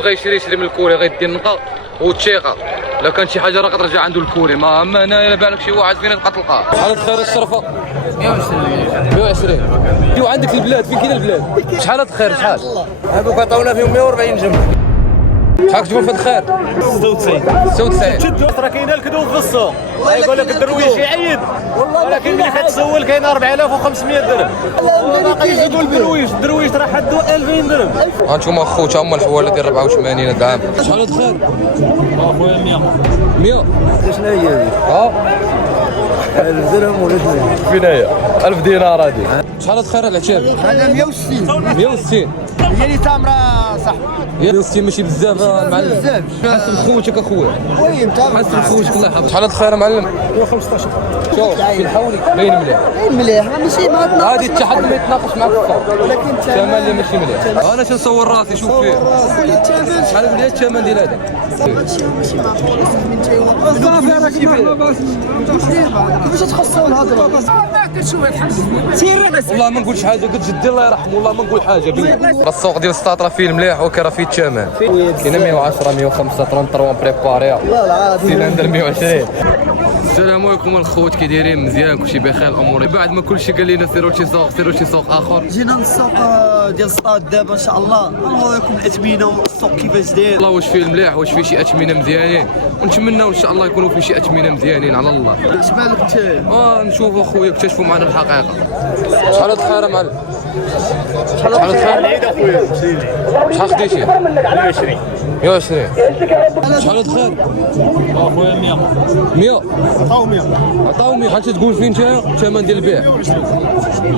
بغى يشري من الكوري غيدي النقا والثقه. لا كان شي حاجه راه كترجع عنده الكوري. ما اما هنايا بالك شي واحد فينا تبقى تلقاه. شحال الخير الشرفه؟ 120 وعندك البلاد فين كاين البلاد؟ شحال الخير شحال؟ هذوك عطاونا فيهم 140 جنب. شحال كتبوا في الخير؟ 96 راه كاينه الكذوب في السوق. يقول لك الدرويش يعيد ولكن ملي كتسول كاين 4500 درهم. باقي يزيدوا الدرويش راه حدو 2000 درهم. هانتوما خوت هما الحواله ديال 84 هذا عام. شحال الخير؟ اخويا 100 شنو هي هذه؟ 1000 درهم ولا شنو؟ فين هي؟ 1000 دينار هذه. شحال الخير العتاب؟ هذا 160 160 هي اللي تامره صح. 160 ماشي بزاف معلم. بزاف حسن خوتك اخويا. وي انت حسن خوتك الله يحفظك. شحال الخير معلم؟ 115 شوف في الحولي باين مليح. مليح ماشي ما تناقش. هذه التحدي ما يتناقش معك الصوت. ولكن الثمن اللي ماشي مليح. انا تنصور راسي شوف فيه. شحال قول لي الثمن ديال هذا؟ ماشي معقول من جاي صافي راه كيفاش تخصصوا الهضره؟ والله ما نقولش حاجه قد جدي الله يرحمه. والله ما نقول حاجه بالله. السوق ديال السطات راه فيه مليح وكان راه فيه الثمن. كاين 110 105 33 بريباري. والله العظيم سيلندر 120. السلام عليكم الخوت، كي دايرين؟ مزيان كلشي بخير الامور؟ بعد ما كلشي قال لنا سيروا شي سوق اخر. جينا للسوق ديال السطات دابا ان شاء الله نوريكم الاثمنه والسوق كيفاش داير. الله واش فيه المليح واش فيه شي اثمنه مزيانين، ونتمناو ان شاء الله يكونوا فيه شي اثمنه مزيانين على الله. اش بالك انت؟ نشوفوا اخويا اكتشفوا معنا الحقيقه. شحال الخير معلم؟ شحال الخير؟ العيد اخويا شحال خديتي؟ 120 120. شحال الخير؟ اخويا 100 100 عطاو 100 عطاو 100. شحال تقول فين انت الثمن ديال البيع؟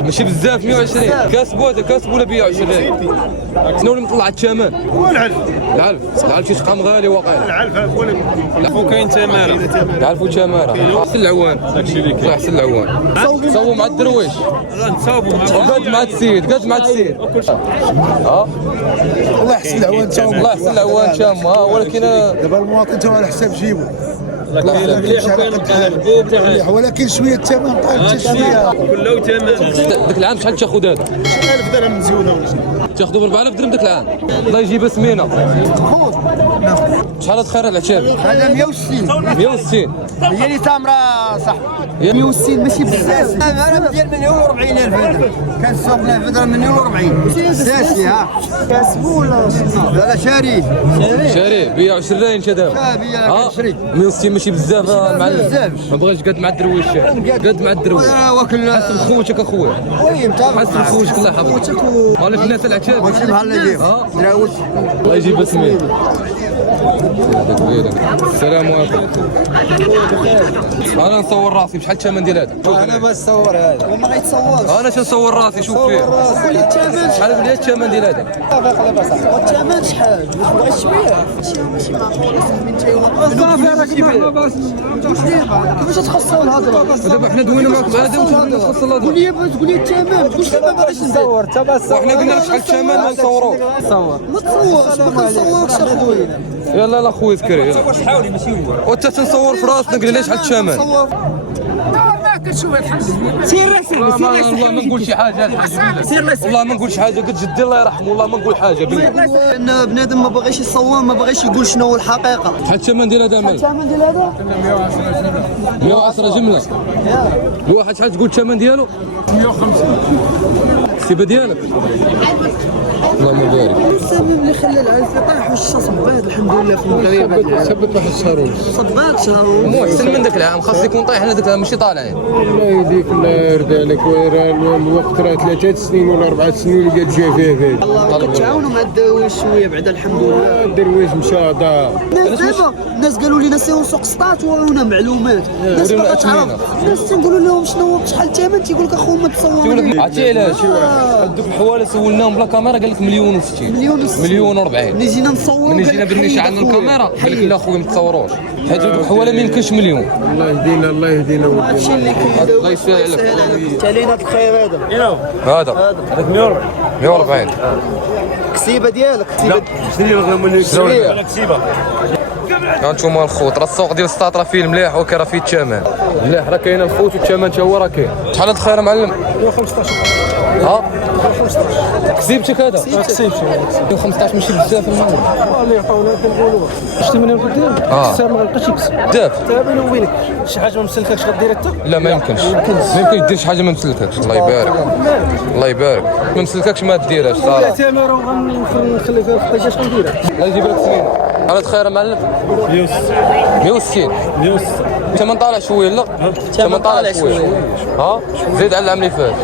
ماشي بزاف 120. كاسبو ولا 120؟ شنو اللي مطلع الثمن؟ هو العلف العلف تيتقام غالي واقيلا. العلف هو اللي وكاين تماره العلف وتماره. حسن العوان داكشي اللي كاين. حسن العوان صوبوا مع الدرويش. نصاوبوا قد مع السيد الله يحسن العوان تاعهم. الله يحسن العوان تاعهم. ولكن دابا المواطن تا على حساب جيبو. مليح ولكن شويه الثمن طايح حتى شويه. كله ثمن. داك العام شحال تاخذ هذا؟ 1000 درهم مزيوده ولا شنو؟ تاخذوا ب 4000 درهم داك العام. الله يجيبها سمينه. شحال الخير العتاب؟ هذا 160 160 هي اللي تامره صح. 160 ماشي بزاف. انا ديال 140 الف درهم كان السوق له بدر 140 ساسي ها. كاسبو ولا لا شاري بيع وشري انت دابا. بيع شري 160 ماشي بزاف معلم. ما بغيتش قد مع الدرويش. قد مع الدرويش. واكل حسن خوتك اخويا. وي متابع حسن خوتك الله يحفظك. مالك الناس العتاب. ماشي بحال اللي دراوش. الله يجيب سمين. السلام عليكم. انا نصور راسي بشحال الثمن ديال هذا؟ انا ما نصور هذا. ما غيتصورش. انا تنصور راسي شوف فيه. قول لي الثمن شحال قول لي الثمن ديال هذا؟ والثمن شحال؟ بغيت شويه. ماشي معقول من جاي صافي راه كيفاش تخصصوا الهضره؟ دابا حنا دوينا معكم هذا وانتم تخصصوا الهضره. قول لي الثمن تقول لي ما باغيش نصور. وحنا قلنا لك شحال الثمن ما نصوروش. ما تصورش ما نصوركش اخويا. يلا اخويا سكري يلا. حاولي ماشي هو. وانت تنصور في راسنا قلنا لي شحال الثمن. سير راسل والله ما نقول شي حاجه والله ما نقول شي حاجه قد جدي الله يرحمه. والله ما نقول حاجه بالله. ان بنادم ما باغيش يصور ما باغيش يقول شنو هو الحقيقه. شحال الثمن ديال هذا مال؟ الثمن ديال هذا 110 جمله. الواحد شحال تقول الثمن ديالو؟ 150. السيبه ديالك اللهم بارك. السبب اللي خلى العلف يطيح واش صبات الحمد لله في المغرب. ثبت واحد الشهر ونص. صبات شهر ونص. مو احسن من ذاك العام. خاص يكون طايح هذاك العام ماشي طالعين. الله يهديك الله يرضى عليك. الوقت راه 3 سنين ولا 4 سنين اللي قد جا فيه فيه. الله كتعاونوا مع الدرويش شويه بعدا الحمد لله. الدرويش مشى ضاع. الناس قالوا لنا سيروا سوق سطات ورونا معلومات. الناس باغا تعرف. الناس تنقولوا لهم شنو شحال الثمن تيقول لك اخو ما تصوروا. عرفتي علاش؟ هذوك الحواله سولناهم بلا كاميرا قال لك 1,60,000. مليون و40. ملي جينا نصوروا ملي جينا باللي شعلنا الكاميرا قال لك لا خويا ما تصوروش. هذوك الحواله ما يمكنش مليون. الله يهدينا الله يهدينا. هادشي اللي كاين. الله يسهل لك. تالينا الخير هذا. هذا 140. كسيبه ديالك كسيبه هانتوما الخوت، راه السوق ديال السطات راه فيه المليح وكاين راه فيه الثمن مليح، راه كاين الخوت والثمن حتى هو راه كاين. شحال هاد الخير معلم؟ 115. ها 15 كسيبتك هذا؟ كسيبتي 115 ماشي بزاف المهم. اللي عطاونا كنقولوا شتي من القدام السام ما غلقاش يكسب بزاف تا بيني وبينك شي حاجه ما مسلككش غدير انت. لا ما يمكنش دير شي حاجه ما مسلككش. الله يبارك الله يبارك، ما مسلككش ما ديرهاش صراحه. تمر وغنخلي فيها الخطيجه شكون نديرها. الله يجيب لك سنين. هذا خير معلم 160 الثمن طالع شويه. لا الثمن طالع شويه. ها زيد على العام اللي فات.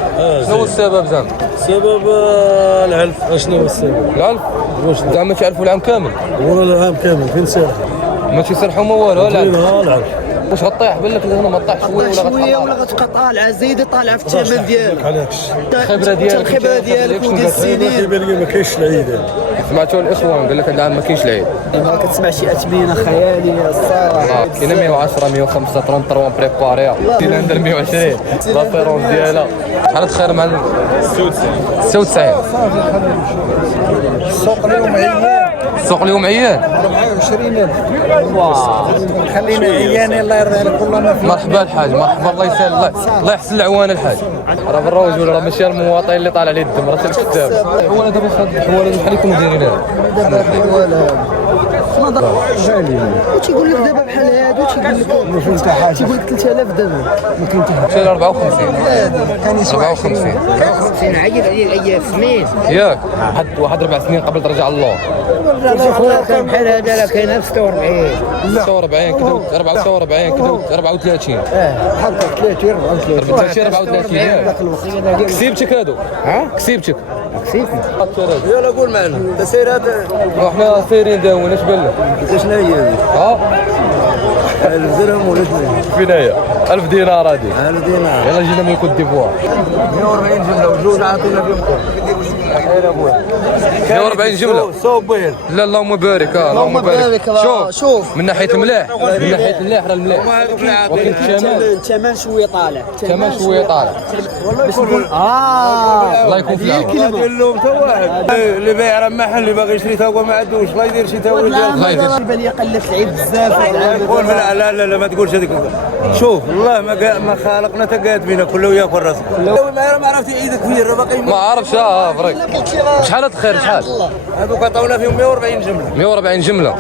شنو هو السبب زعما؟ السبب العلف. اشنو هو السبب؟ العلف زعما تعرفوا العام كامل؟ هو العام كامل فين ساعه؟ ما تيسرحوا ما والو. العلف العلف واش غطيح بالك هنا ما طاح شويه ولا غتبقى طالعه زايده طالعه في الثمن ديالك. علاش؟ الخبره ديالك الخبره ديالك وديال السنين. كيبان لي ما كاينش العيد. سمعتوا الاخوان قال لك هذا العام ما كاينش العيد. ما كتسمع شي اثمنه خياليه الصراحه. كاينه 110 105 33 بريباريها كاين عندها 120 لافيرونس ديالها. شحال الخير معلم؟ 96 السوق اليوم عيان. السوق اليوم عيان 24,000. خلينا عيانين الله يرضي عليك والله ما في. مرحبا الحاج مرحبا الله يسهل الله يحسن العوان الحاج. راه بالروج ولا راه ماشي المواطن اللي طالع عليه الدم راه الكتاب. الحواله دابا الحواله بحال يكونوا دايرين دابا الحواله وتيقول لك دابا بحال هادو تيقول لك ما فهمت حاجه. تيقول لك 3000 دابا ما كاين حتى حاجه. مشى ل 54 54 عيد عليه الايام سنين. ياك واحد 4 سنين قبل ترجع الله. كان بحال هذا راه كاين 46 46 كذا 44 كذا 34 حتى 30 34 34 كسبتك هادو. ها كسبتك كسيتني. يلا قول معنا انت سير هذا. وحنا سايرين داون اش بان لك؟ شنو هي هذه؟ ها 1000 درهم ولا شنو؟ فين هي 1000 دينار هذه. 1000 دينار. يلا جينا من كوت ديفوار 140 جمله وجوج عاطينا فيهم كل. خير ابويا 140 جمله. صوبير. لا اللهم بارك اللهم بارك. شوف من ناحيه الملاح من ناحيه الملاح راه الملاح ولكن الثمن شويه طالع. الثمن شويه طالع. الله يكون في العون. دير لهم تا واحد اللي بايع راه محل اللي باغي يشري تا هو ما عندوش الله يدير شي تا هو. الله يدير. بان لي قلت العيب بزاف. قول لا لا لا ما تقولش هذيك. شوف والله ما خالقنا تقاد بينا كله ياكل راسك. ما عرفتي عيدك فين راه باقي ما عرفش فريق. شحال هاد الخير شحال؟ هذوك عطاونا فيهم 140 جمله. 140 جمله.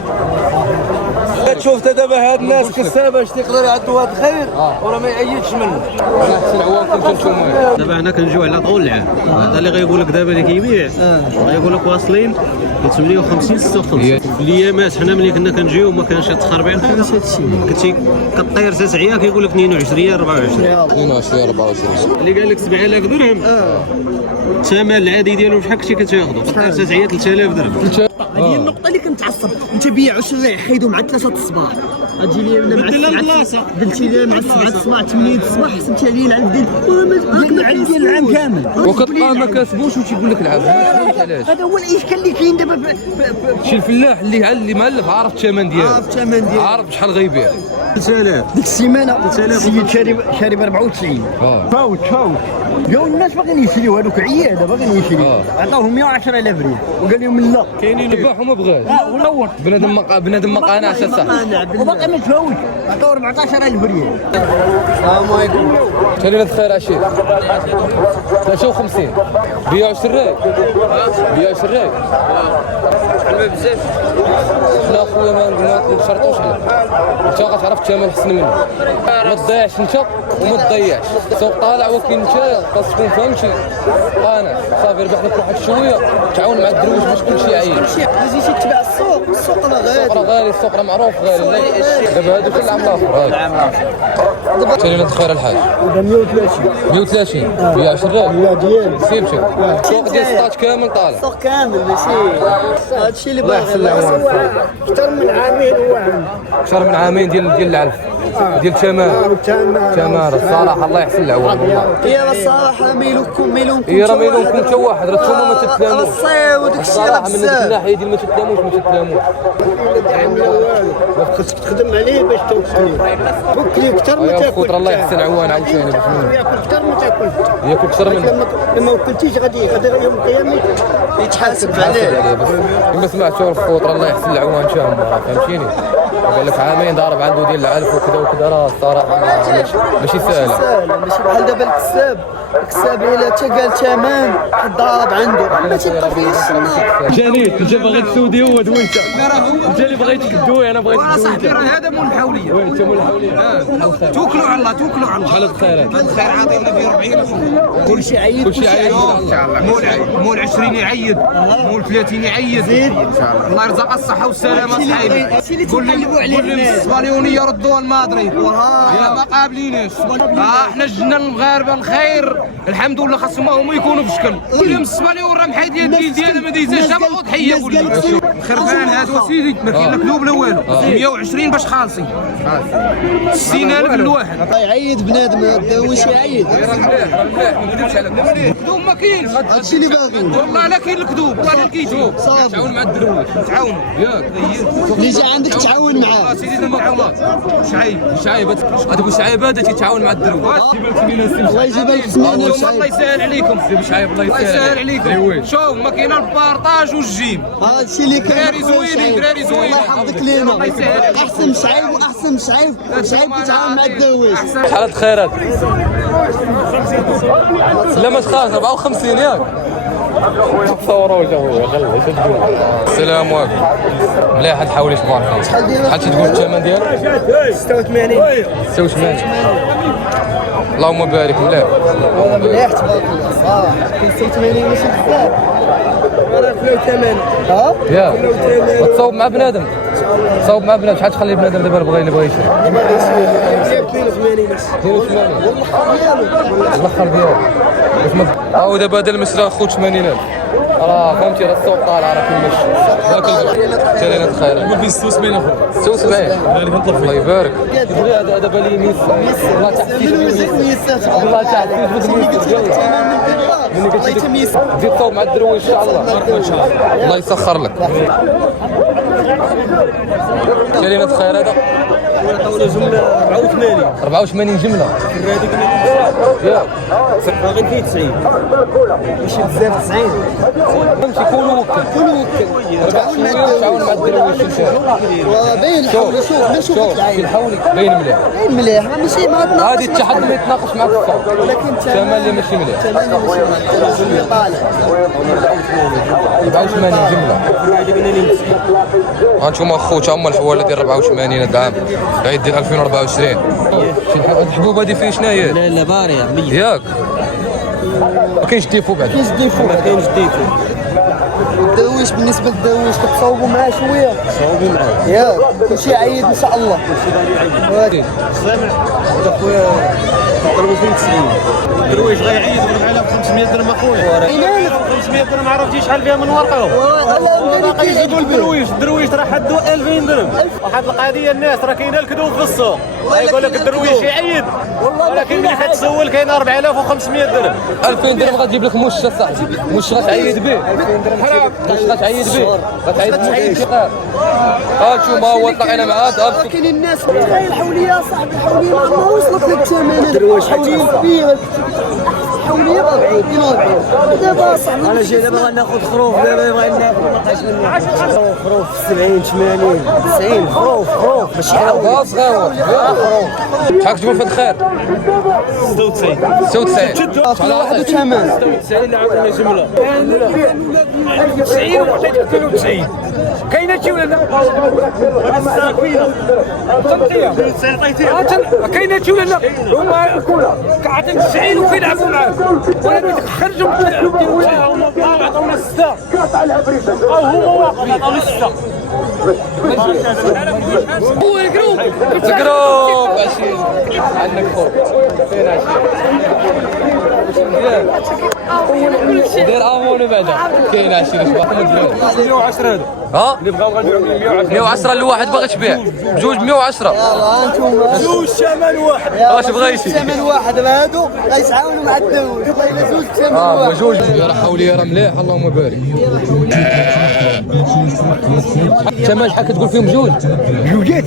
شفت دابا هاد الناس كسابه اش تقدر يعدوا هاد الخير وراه ما يعيطش منه. احسن عوام كنتو نتوما. دابا حنا كنجيو على طول العام. هذا اللي غيقول لك دابا اللي كيبيع غيقول لك واصلين 58 56. في الايامات حنا ملي كنا كنجيو ما كانش هاد التخربيق. كنتي كطير تسعيه كيقول لك 22 24. 22 24 اللي قال لك 7000 درهم الثمن العادي ديالو شحال كنتي كتاخذو؟ طير تسعيه 3000 درهم. هذه النقطة اللي كنتعصب، انت بيع وشري حيدو مع 3 الصباح، غتجي لي مع البلاصه قلتي لي مع 7 الصباح 8 الصباح حسبتي عليا العام ديال العام كامل وكتلقى ما كاسبوش وتيقول لك العام. علاش؟ هذا هو الاشكال اللي كاين دابا. شي الفلاح اللي مالف عارف الثمن ديالو. عارف الثمن ديالو. عارف شحال غيبيع. 3000 ديك السيمانة السيد شارب 94. فوت جاو الناس باغيين يشريو هذوك عياده باغيين يشريو. عطاوهم 110,000 ريال وقال لهم لا. كاينين يبيعهم ما بغاش. ونور بنادم ما قانعش صح. وباقي ما تفاوتش عطاو 14,000 ريال. السلام عليكم. خلينا الخير عشير 53 بيع وشراي بيع وشراي بزاف. حنا خويا ما نشرطوش عليه. انت غتعرف الثمن احسن منه. ما تضيعش انت وما تضيعش. السوق طالع ولكن انت خاصك تكون فهمتي قانع. صافي ربح لك واحد شويه تعاون مع الدرويش باش كلشي يعيش. لازم تتبع السوق. السوق راه غالي. السوق راه غالي. السوق راه معروف غالي. دابا هادو كل العام الاخر. العام الاخر. خلينا الخير الحاج 130 بيع شراي. لا ديالي سيبتك. السوق ديال 16 كامل طالع. السوق كامل ماشي هادشي اللي باغي. حتى اكثر من عامين هو عنده. اكثر من عامين ديال العلف ديال تمام الصراحه الله يحسن العوان والله. يا الصراحه ميلونكم يا راه ميلونكم حتى واحد، راه نتوما ما تتلاموش الصيف وداك الشيء راه الصراحه من ديك الناحيه ديال ما تتلاموش خصك تخدم عليه باش توصل فك اكثر ما يا تاكل. خوتر الله يحسن عوان عاوتاني باش ياكل اكثر ما تاكل. ياكل اكثر من لما وكلتيش غادي يوم القيامه يتحاسب عليه. بس كما سمعتوا الخوتر الله يحسن العوان شاهم راه فهمتيني. قال لك عامين ضارب عنده ديال العلف وكذا وكذا، راه الصراحه ماشي سهله. ماشي بحال دابا الكساب الا تا قال ثمن ضارب عنده ما تيبقى فيه السنه. انت باغي تسودي هو دوينت، انت اللي بغيتك تدوي انا بغيت تدوي. صاحبي راه هذا مول الحوليه. وين انت مول الحوليه؟ توكلوا على الله شحال الخيرات؟ الخير عاطينا فيه 40 كلشي عيد كلشي عايد ان شاء الله. مول 20 يعيد، مول 30 يعيد. ان شاء الله الله يرزق الصحه والسلامه صاحبي. قول لي الصباليونيه يردوها لمدريد، يا ما قابلينش. احنا جنا المغاربه الخير الحمد لله، خاصهم هما يكونوا في شكل. كل يوم الصباليون راه محيد ديالها ما دايزاش دابا اضحيه. قول لي خربان هذا سيدي ما كاين لا كذوب لا والو. 120 باش خالصين 60000 للواحد. يعيد بنادم واش يعيد ما نكذبش عليك، كذوب ما كاينش. هادشي اللي باغيين. والله لا كاين الكذوب ولا الكيتوب. تعاون مع الدرويش تعاونوا ياك اللي جا عندك تعاون معاه. سيدي المعوض شعيب هذاك شعيب هذا تيتعاون مع الدرويش. الله يجيب لك سنان يا الله يسهل عليكم. شعيب الله الله يسهل عليكم. ايوا شوف ما كاين البارطاج والجيم. هادشي اللي كان. دراري زوينين دراري زوينين. الله يحفظك لينا. الله يسهل عليك. احسن شعيب واحسن شعيب كيتعاون مع الدواويش. شحال الخيرات؟ لا ما تخافش 54 ياك تصوروا هو غلط السلام عليكم. مليح هاد حولي تبارك الله. شحال تقول الثمن ديالك؟ 86. 86 اللهم بارك. مليح مليح تبارك الله صراحه. 86 ماشي بزاف. راه 80. ها؟ ياك تصاوب مع بنادم، تصاوب مع بنادم. شحال تخلي بنادم دابا اللي بغى يشري؟ 82 بس. 82 والله الاخر ديالو باش ما هاو دابا هذا المسرا خو 80,000 راه فهمتي، راه السوق طالع راه كلشي باكل تالينات خير. قول فين 76 اخويا 76 الله يبارك. بغي هذا دابا لي والله تحتيش والله تحتيش ملي قلت زيد صوب مع الدرويش ان شاء الله الله يسخر لك. تالينات خير هذا عطاونا جمله 84 جمله. ياك باغي فيه 90 ماشي بزاف 90. فهمتي كون وكل تعاون مع الدرويش ان شاء الله. وباين حولي. شوف في الحولي باين مليح. باين مليح ماشي ما هذه التحدي ما يتناقش معك الصوت، ولكن الثمن اللي ماشي مليح. 88 طالع. 84 جمله. هانتوما اخوتي هما الحواله ديال 84 هذا العام عيد ديال 2024. الحبوب هذه فيه شنو هي؟ لا باريه 100 ياك ما كاينش ديفو بعد. كاينش ديفو. ما كاينش ديفو. الدرويش بالنسبه للدرويش كتصاوبوا معاه شويه. صاوبي معاه ياك كلشي عيد ان شاء الله. هادي سامع هذا خويا طلبوا فيه 90. الدرويش غيعيد بحال 500 درهم اخويا. 500 درهم عرفتي شحال فيها من ورقه؟ باقي يزيدوا الدرويش راه حدوا 2000 درهم. واحد القضيه الناس راه كاينه الكذوب في السوق. يقول لك الدرويش يعيد ولكن ملي كتسول كاين 4500 درهم. 2000 درهم غتجيب لك مش صاحبي، مش غتعيد به. 2000 درهم مش غتعيد به، غتعيد شوف ما هو طلعنا معاه لكن الناس تخيل الحوليه صاحبي. الحوليه ما وصلت لك الثمن. الدرويش حوليه كبيره. حوليه 40 دابا صاحبي. انا جاي دابا غناخذ خروف. دابا بغينا ناخذ خروف 70 80 90 خروف ماشي حول. صغير شحال كتبوا في الخير؟ 96 كل واحد وثمن. 96 اللي عطينا جمله 90 وعطيتك 92 كاينه شي ولا لا؟ كاينه شي ولا لا؟ هما عطيك 90 وكيلعبوا معاك وانا خرجوا عطونا 6 او هما واقفين عطوني 6. هو الجروب تقروب ماشي عندك خوف فين دير امون بعدا كاين 20 شباب 110 هذا ها اللي بغاو غنديرو 110 لواحد باغي تبيع بجوج 110 زوج ثمن واحد واش بغيتي ثمن واحد هادو غيتعاونوا مع الدول والله زوج ثمن واحد بجوج راه حولي راه مليح اللهم بارك الثمن شحال كتقول فيهم بجوج بجوجات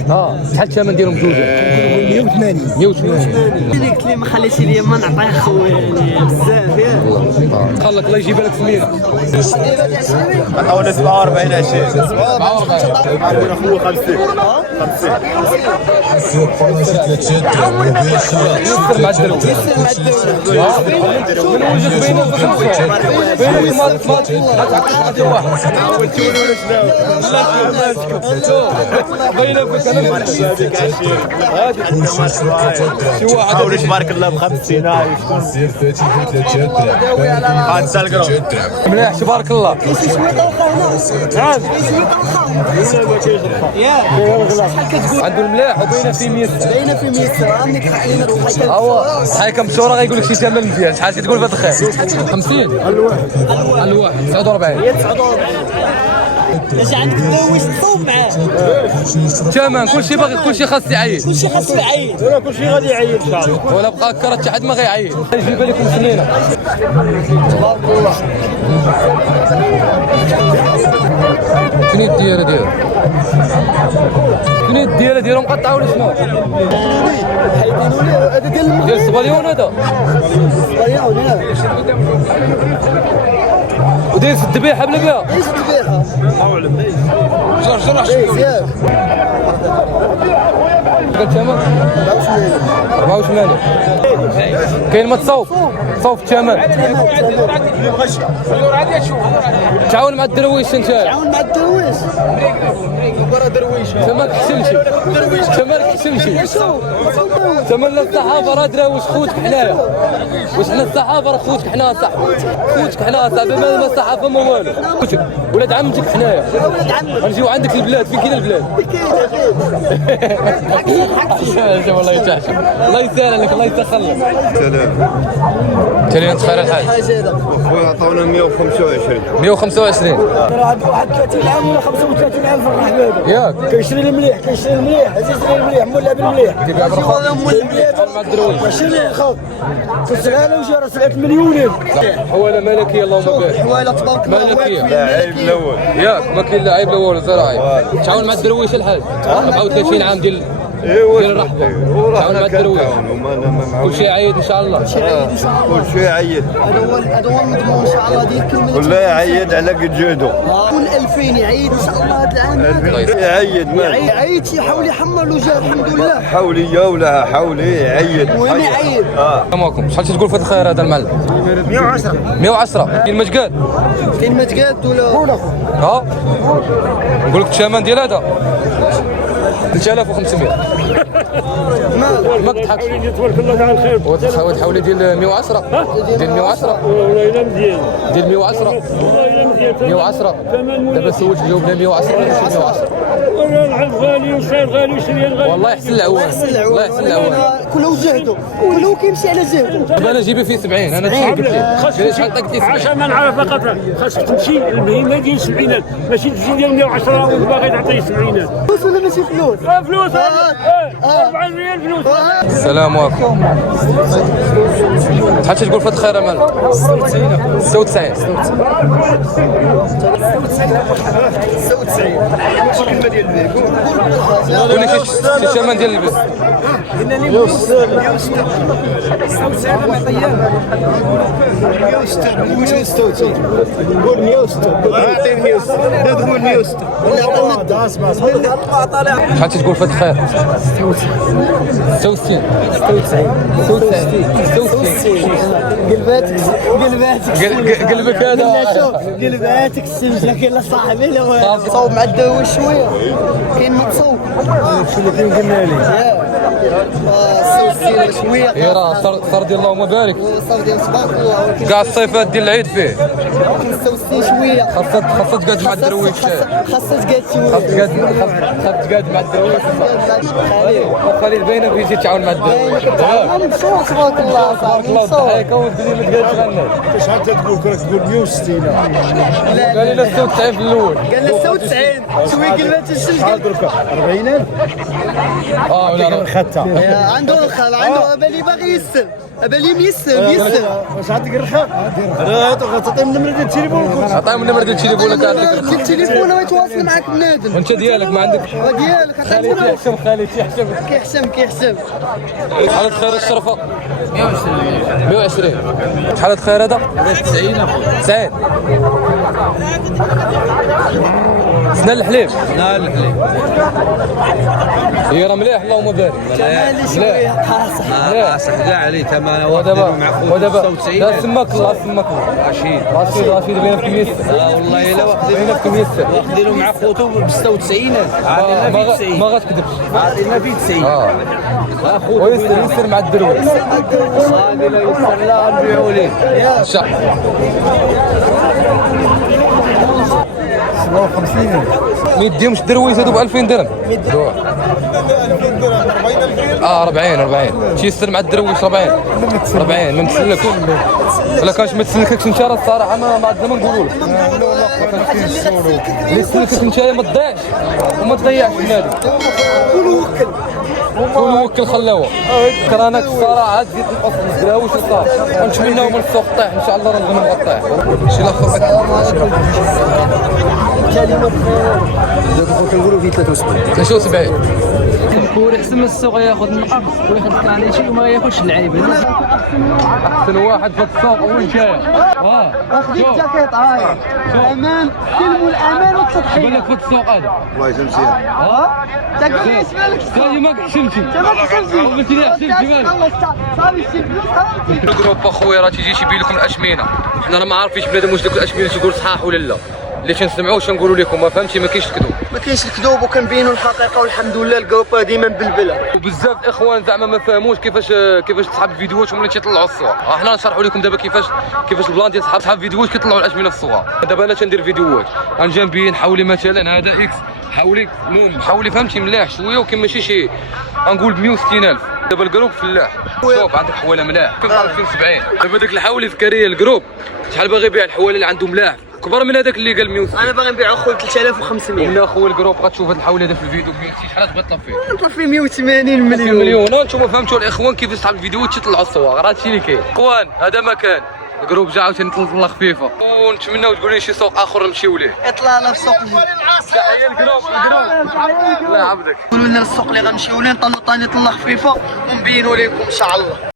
شحال الثمن ديالهم بجوج 180 180 قلت لي ما خليتش لي ما نعطيه خويا يعني بزاف ياك خلك الله يجيب لك سميره حوالي 47 20 يسر مع الدروي من وجهك بينك ما تعقد واحد بينك شي واحد حاول تبارك الله ب 50 هاد سالكرو مليح تبارك الله عنده الملاح وبينه في 100 باينه في 100 عندك حقيقه هو صحيح كم صوره غيقول لك شي ثمن مزيان شحال كتقول في هذا الخير 50 الواحد 49 اش عندك دويش تصوب معاه ثمن كلشي باغي كلشي خاص يعيد كلشي خاصو يعيد كلشي غادي يعيد ان شاء الله ولا بقى كرة حتى حد ما غيعيد يجيب لكم سنينه شنو الديره ديالو شنو الديره ديالو مقطعه ولا شنو حيدينوا ليه هذا ديال ديال الصباليون هذا الصباليون وداير في الذبيحه بلا بها ايش الذبيحه جرح ياك قلت ثمن 84 كاين ما تصوف صوف الثمن تعاون مع الدرويش انت تعاون مع الدرويش انت ما كحسنتي انت ما كحسنتي ثمن الصحافه راه دراويش خوتك حنايا واش حنا الصحافه راه خوتك حنا صح خوتك حنا صح ما الصحافه ما والو خوتك ولاد عمتك حنايا غنجيو عندك البلاد فين كاين البلاد والله يتعشى الله يسهل لك الله يسخر لك سلام خير الحال خويا عطاونا 125 125 راه عند واحد 30 عام ولا 35 عام في الرحبه ياك كيشري المليح كيشري المليح عزيز يشري المليح مولع بالمليح كيبيع بالرخص مع الدرويش ماشي الخوف تسعاله وجا 7 مليون حواله ملكيه اللهم بارك حواله تبارك الله ملكيه عيب الاول ياك ما كاين لا عيب لا والو زراعي تعاون مع الدرويش الحاج 34 عام ديال ديال الرحبه تعاون مع الدرويش كل شيء عيد ان شاء الله كل شيء عيد هذا هو المضمون ان شاء الله ديال كلمه كله يعيد على قد جهده كل 2000 يعيد ان شاء الله هذا العام يعيد ما عيد يحاول يحمل وجاه الحمد لله حولي ولا حولي يعيد المهم يعيد معكم شحال تقول في هذا الخير هذا المعلم 110 كاين مجقاد كاين ما تقاد ولا ها نقول لك الثمن ديال هذا 3500 ما تضحكش تبارك الله تعالى الخير وتحاول حولي ديال 110 ديال 110 والله الا مزيان ديال 110 والله الا مزيان 110 دابا سولت جاوبنا 110 ولا ماشي 110 العلف غالي والسعر غالي والشريان غالي والله يحسن العوان الله يحسن العوان كله جهده كله كيمشي على جهده دابا انا جيبي فيه 70 انا شحال قلت ليه شحال قلت لي 70 عشان ما نعرف فقط خاصك تمشي البهيمه ديال 70 ماشي تمشي ديال 110 وباغي تعطيه 70 فلوس ولا ماشي فلوس؟ فلوس 4 ريال فلوس السلام عليكم شحال تقول في هذا الخير مال 96 كلمه ديال البيت قول لي شي ثمن ديال البيت قول 106 اعطيه 106 لا تقول 106 شحال تقول في هذا الخير 66 قلبك هذا قلباتك السمجه كاين لا صاحبي لا صوب مع الدواء شويه كاين متصوب شنو اللي قلنا لي السوسي شويه هي راه صار ديال اللهم بارك صافي ديال صباط ولكن كاع الصيفات ديال العيد فيه السوسي شويه خاصها تقعد مع الدرويش خاصها تقاد شويه خاصها تقعد مع الدرويش خليل باينه بيجي تعاون مع الدرويش مبسوط تبارك الله صاحبي مبسوط هاكا والدنيا ما تقالش غنى شحال تقول كراك تقول 160 قال لي لا 96 في الاول قال لنا 96 شويه كلمات الشمس شحال دركا 40000 ولا خدتها عنده الخال عنده بالي باغي يسلم بالي يسلم شحال ديك الرخا راه تعطيهم النمره ديال التليفون عطيهم النمر ديال التليفون لك هذاك التليفون ويتواصل معك بنادم وانت ديالك ما عندك ديالك خالتي يحشم كيحشم حالة خير الشرفة 120 حالة خير هذا 90 سنة الحليب هي راه مليح اللهم بارك شويه قاصح قاصح كاع عليه ثمنه ودابا لا سماك الله رشيد بين في كمية والله الا بين في كمية واخدينه مع خوتو ب 96 عاطينا فيه 90 ما غتكذبش عاطينا فيه 90 اخوتو ويسر مع الدرويش صافي لا يسر لا غنبيعوا ليه ان شاء الله ما يديهمش الدرويش هادو ب 2000 درهم 40 تيسر مع الدرويش 40 ما مسلكش ولا كانش ما تسلككش انت راه الصراحه ما عندنا ما نقولوا لك اللي تسلكك انت ما تضيعش وما تضيعش النادي كل وكل خلاوه كرانك الصراحه عاد زيد نقص الدراويش وصافي ونتمناو من السوق طيح ان شاء الله راه الغنم غطيح شي الاخر كلمه دابا كنقولوا فيه 73 الكوري احسن من السوق ياخذ النقص وياخذ الكلاشي وما ياخذش اللعيبه احسن واحد في السوق اول جاي اخذي الجاكيط هاي الامان سلموا الامان والتضحيه بالك في السوق هذا الله يجزاك مزيان تقول لي اش بالك ثاني ما حشمتي قلت لي حشمتي مالك صافي السلفلوس خلاص الجروب اخويا راه تيجي تيبين لكم الاشمنه حنا راه ما عارفينش بنادم واش ديك الاشمنه تيقول صحاح ولا لا اللي تنسمعوا واش نقولوا لكم ما فهمتي ما كاينش الكذوب ما كاينش الكذوب وكنبينوا الحقيقه والحمد لله الجروب ديما مبلبله وبزاف الاخوان زعما ما فهموش كيفاش تصحاب الفيديوهات وملي تيطلعوا الصور حنا نشرحوا لكم دابا كيفاش البلان ديال صحاب الفيديوهات كيطلعوا الاشمنه في الصور دابا انا تندير فيديوهات غنجي نبين حولي مثلا هذا اكس حولي فهمتي ملاح شويه وكاين ماشي شي غنقول ب 160000 دابا الجروب فلاح شوف عندك حواله ملاح كيف 2070 دابا داك الحاولي ذكريه الجروب شحال باغي يبيع الحواله اللي عنده ملاح كبر من هذاك اللي قال 160 انا باغي نبيعو خويا 3500 ومن اخويا الجروب غتشوف هذا الحول هذا في الفيديو شحال تبغي تطلب فيه نطلب فيه 180 مليون مليون انتم فهمتوا الاخوان كيف يصحاب الفيديو تيطلعوا الصور راه هادشي اللي كاين اخوان هذا مكان الجروب جا عاوتاني نطلع خفيفه ونتمناو تقولوا لي شي سوق اخر نمشيو ليه اطلع في السوق تحيه الجروب الله يعبدك قولوا لنا السوق اللي غنمشيو ليه نطلعوا ثاني طله خفيفه ونبينوا لكم ان شاء الله